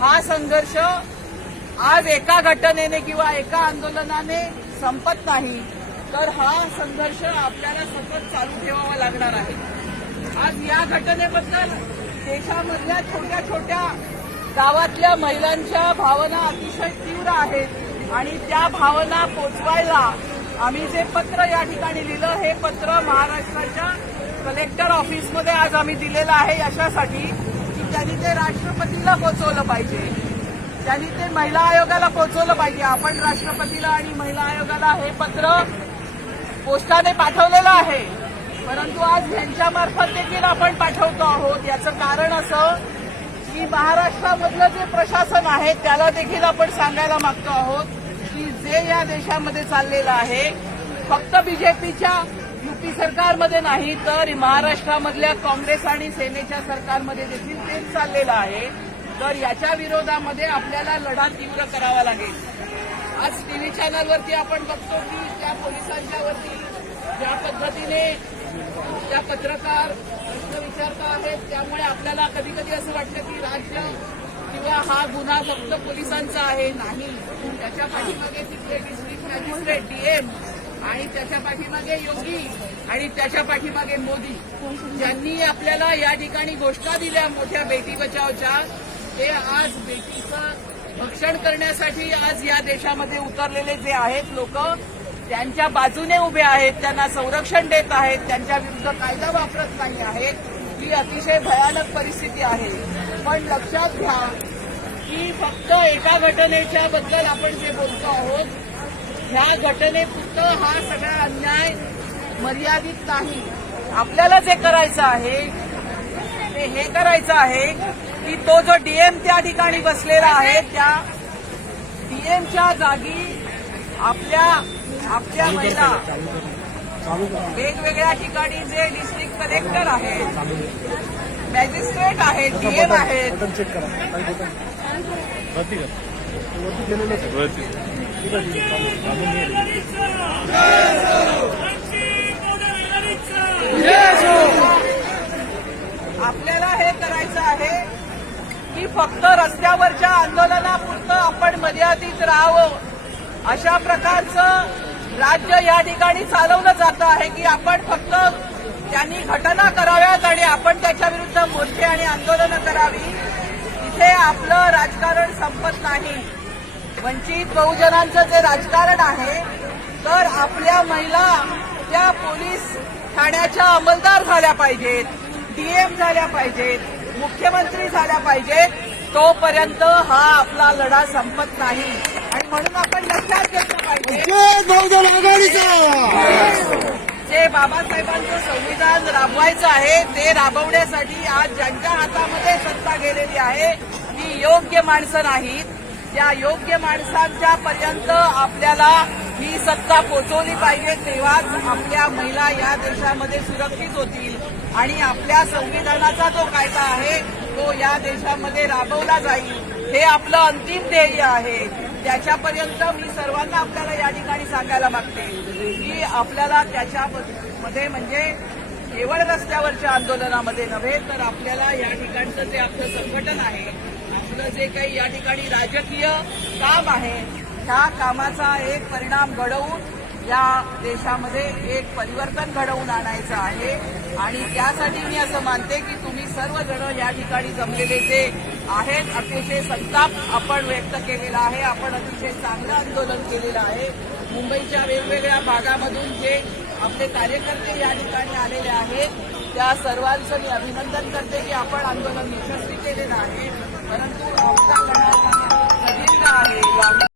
हा संघर्ष आज एका घटनेने किंवा एका आंदोलनाने संपत नाही, तर हा संघर्ष आपल्याला सतत चालू ठेवावा लागणार आहे. आज या घटनेबद्दल देशामधल्या छोट्या छोट्या गावातल्या महिलांच्या भावना अतिशय तीव्र आहेत आणि त्या भावना पोचवायला आम्ही जे पत्र या ठिकाणी लिहिलं, हे पत्र महाराष्ट्राच्या कलेक्टर ऑफिसमध्ये आज आम्ही दिलेलं आहे अशासाठी की त्यांनी ते राष्ट्रपतीला पोचवलं पाहिजे, त्यांनी ते महिला आयोगाला पोचवलं पाहिजे. आपण राष्ट्रपतीला आणि महिला आयोगाला हे पत्र पोस्टाने पाठवलेलं आहे, परंतु आज यांच्यामार्फत देखील आपण पाठवतो आहोत. याचं कारण असं की महाराष्ट्रामधलं जे प्रशासन आहे त्याला देखील आपण सांगायला मागतो आहोत की जे या देशामध्ये चाललेलं आहे, फक्त बीजेपीच्या युपी सरकारमध्ये नाही तर महाराष्ट्रामधल्या काँग्रेस आणि सेनेच्या सरकारमध्ये देखील तेच चाललेलं आहे. तर याच्या विरोधामध्ये आपल्याला लढा तीव्र करावा लागेल. आज टीव्ही चॅनलवरती आपण बघतो की त्या पोलिसांच्या वरती ज्या पद्धतीने त्या पत्रकार प्रश्न विचारत आहेत, त्यामुळे आपल्याला कधी कधी असं वाटतं की राज्य किंवा हा गुन्हा फक्त पोलिसांचा आहे. नाही, त्याच्या पाठीमागे तिथले डिस्ट्रिक्ट मॅजिस्ट्रेट डीएम आणि त्याच्या पाठीमागे योगी आणि त्याच्या पाठीमागे मोदी, ज्यांनी आपल्याला या ठिकाणी घोषणा दिल्या मोठ्या बेटी बचावच्या, ते आज बेटीचं भक्षण करण्यासाठी आज या देशामध्ये उतरलेले जे आहेत लोक, त्यांच्या बाजूने उभे आहेत, त्यांना संरक्षण देत आहेत, त्यांच्या विरुद्ध कायदा वापरत नाही आहेत. ही अतिशय भयानक परिस्थिती आहे. पण लक्षात घ्या की फक्त एका घटनेच्या बद्दल आपण जे बोलतो आहोत, ह्या घटनेपुरतं हा सगळा अन्याय मर्यादित नाही. आपल्याला जे करायचं आहे ते हे करायचं आहे की तो जो डीएम त्या ठिकाणी बसलेला आहे, त्या डीएमच्या जागी आपल्या महिला वेगवेगळ्या ठिकाणी जे डिस्ट्रिक्ट कलेक्टर आहेत, मॅजिस्ट्रेट आहेत, डीएम आहेत, आपल्याला हे करायचं आहे की फक्त रस्त्यावरच्या आंदोलनापुरतं आपण मर्यादित राहावं. अशा प्रकारचं राज्य या ठिकाणी चालवलं जातं आहे की आपण फक्त त्यांनी घटना कराव्यात आणि आपण त्याच्या विरुद्ध मोर्चे आणि आंदोलनं करावी. इथे आपलं राजकारण संपत नाही. वंचित बहुजनांचं जे राजकारण आहे, तर आपल्या महिला त्या पोलीस ठाण्याच्या अंमलदार झाल्या पाहिजेत, डीएम झाल्या पाहिजेत, मुख्यमंत्री झाल्या पाहिजेत. तोपर्यंत हा आपला लढा संपत नाही आणि म्हणून आपण लक्षात घेतलं पाहिजे जे बाबासाहेबांचं संविधान राबवायचं आहे ते राबवण्यासाठी आज ज्यांच्या हातामध्ये सत्ता गेलेली आहे ती योग्य माणसं नाहीत. त्या योग्य माणसांच्या पर्यंत आपल्याला ही सत्ता पोचवली पाहिजे, तेव्हाच आपल्या महिला या देशामध्ये सुरक्षित होतील आणि आपल्या संविधानाचा जो कायदा आहे तो या देशामध्ये राबवला जाईल. हे आपलं अंतिम ध्येय आहे. त्याच्यापर्यंत मी सर्वांना आपल्याला या ठिकाणी सांगायला मागते की आपल्याला त्याच्यामध्ये म्हणजे केवळ रस्त्यावरच्या आंदोलनामध्ये नव्हे तर आपल्याला या ठिकाणचं जे आपलं संघटन आहे, आपलं जे काही या ठिकाणी राजकीय काम आहे, ह्या कामाचा एक परिणाम घडवून या देशामध्ये एक परिवर्तन घडवून आणायचं आहे. आणि त्यासाठी मी असं मानते की तुम्ही सर्वजण या ठिकाणी जमलेले जे आहेत, अतिशय संताप आपण व्यक्त केलेला आहे, आपण अतिशय चांगलं आंदोलन केलेलं आहे. मुंबईच्या वेगवेगळ्या भागामधून जे आपले कार्यकर्ते या ठिकाणी आलेले आहेत त्या सर्वांचं मी अभिनंदन करते की आपण आंदोलन यशस्वी केलेलं आहे. परंतु आपला लढा प्रदीर्घ आहे.